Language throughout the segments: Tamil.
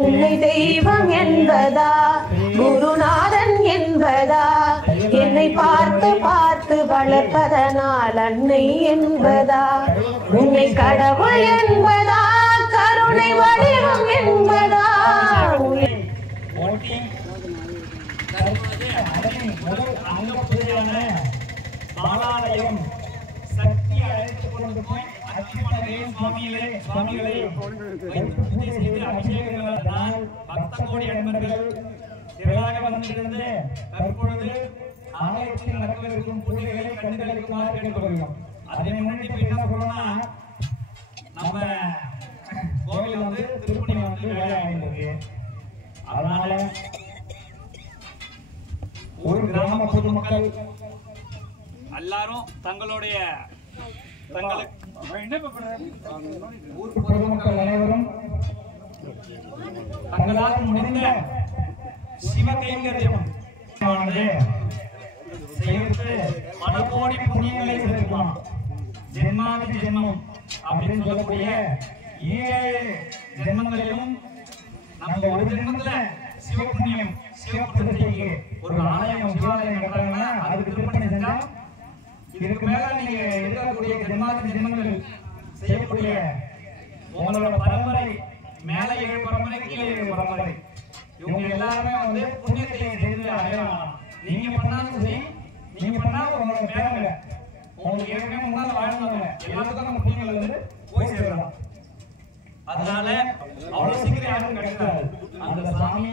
உன்னை தெய்வம் என்பதா குருநாதன் என்பதா என்னை பார்த்து பார்த்து வளர்ப்பதனால் அன்னை என்பதா உன்னை கடவுள் என்பதா கருணை வடிவம் என்பதா சக்தி அழைத்துக் கொண்டு போய் சுவாமிகளை பூஜை செய்து அபிஷேகங்களால் பக்த கோடி அன்பர்கள் திரளாக வந்திருந்து தற்பொழுது ஆலயத்தில் நடக்கவிருக்கும் பூஜைகளை கண்டுகளிக்குமாறு கேட்டுக்கொள்கிறோம். அதை முன்னிட்டு என்ன சொல்லணும்னா, நம்ம கோவில் திருப்பணி வேலை ஆகிருக்கு. அதனால ஒரு கிராம பொதுமக்கள் எல்லாரும் தங்களுடைய ஊர் பொதுமக்கள் அனைவரும் தங்களால் முடிந்த சிவ கைங்கரியம் செய்து பல கோடி புண்ணியங்களை சேர்க்கலாம். ஜென்மாதி ஜென்மம் அப்படின்னு சொல்லக்கூடிய 7 ஜென்மங்களிலும் நம்ம ஒரு ஜென்மத்துல சிவபுண்ணியம் சிவபுண்ணியத்துக்கு ஒரு ஆலயம் சிவாலயம் கட்டுறாங்கன்னா அதுக்கு திருப்பணி செஞ்சா இதுக்கு மேல நீங்க இருக்கக்கூடிய ஜென்மாதி ஜென்மங்கள் செய்யக்கூடிய உங்களோட பரம்பரை மேல 7 பரம்பரை கீழே 7 பரம்பரை இவங்க எல்லாருமே புண்ணியத்தை செய்து அடையலாம். நீங்க பண்ணாலும் சரி, நீங்க பண்ணாலும் உங்களோட பேரங்க உங்களுக்கு ஏற்கனவே முன்னால வாழ்ந்தவங்க எல்லாத்துக்கும் நம்ம புண்ணியங்கள் போய் சேரலாம். அதனால அவ்வளவு சீக்கிரம் யாரும் கிடைக்காது. அந்த சாமி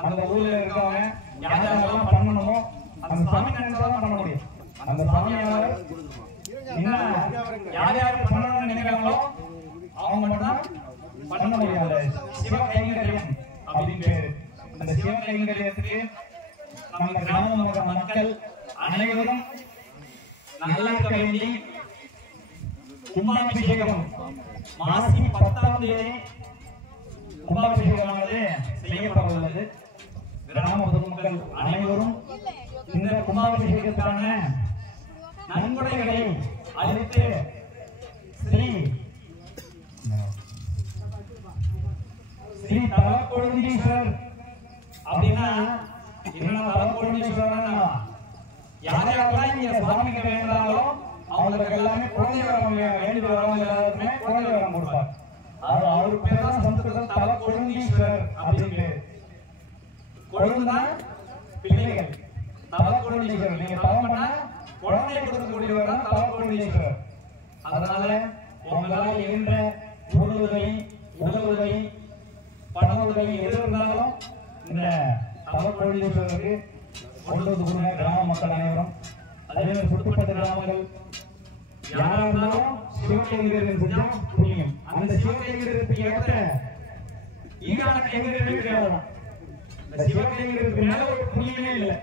அந்த ஊர்ல இருக்கவங்க யாரெல்லாம் பண்ணணுமோ அந்த சாமி நினைச்சாதான் பண்ண முடியும். அந்த சாமியால யார் யார் பண்ணணும்னு நினைக்கிறாங்களோ அவங்க மட்டும் பண்ண முடியாது. சிவ கைங்கரியம் அப்படின்னு பேரு. அந்த சிவ கைங்கரியத்துக்கு நம்ம கிராம மக்கள் அனைவரும் நல்லா இருக்க வேண்டி கும்பாபிஷேகம் மாசி 10ஆம் தேதி கும்பாபிஷேகமானது செய்யப்பட உள்ளது. கிராம பொதுமக்கள் அனைவரும் இந்த கும்பாபிஷேகத்தான நன்கொடைகளை அளித்து ஸ்ரீ தலக்கொழுந்தீஸ்வரர் அப்படின்னா என்ன தலக்கொழுந்தீஸ்வரர் யார் யாரெல்லாம் இங்க சுவாமிக்கு வேண்டாங்களோ அவங்களுக்கு எல்லாமே குழந்தை வரம் வேண்டி வரவங்க எல்லாருமே குழந்தை வரம் கொடுப்பார். அது அவருக்கு பேர் தான் சமஸ்கிருதம் தலக்கொழுந்தீஸ்வரர் அப்படின்னு பேரு. கொழுந்தா பிள்ளைகள் தலக்கொழுந்தீஸ்வரர். நீங்க தவம் பண்ணா குழந்தை கொடுக்கக்கூடியவர் தான் தலக்கொழுந்தீஸ்வரர். அதனால உங்களால் இயன்ற பொருளுதவி உடலுதவி பண உதவி எது இருந்தாலும் இந்த தலக்கொழுந்தீஸ்வரருக்கு கொண்டு வந்து கொடுங்க கிராம மக்கள் அனைவரும். அதே மாதிரி சுற்றுப்பட்ட கிராமங்கள் யாரா இருந்தாலும் சிவகைங்கரியம் செஞ்சா புண்ணியம். அந்த சிவகைங்கரியத்துக்கு ஏற்ற ஈடான கைங்கரியமே கிடையாது. இந்த சிவகைங்கரியத்துக்கு மேல ஒரு புண்ணியமே இல்லை.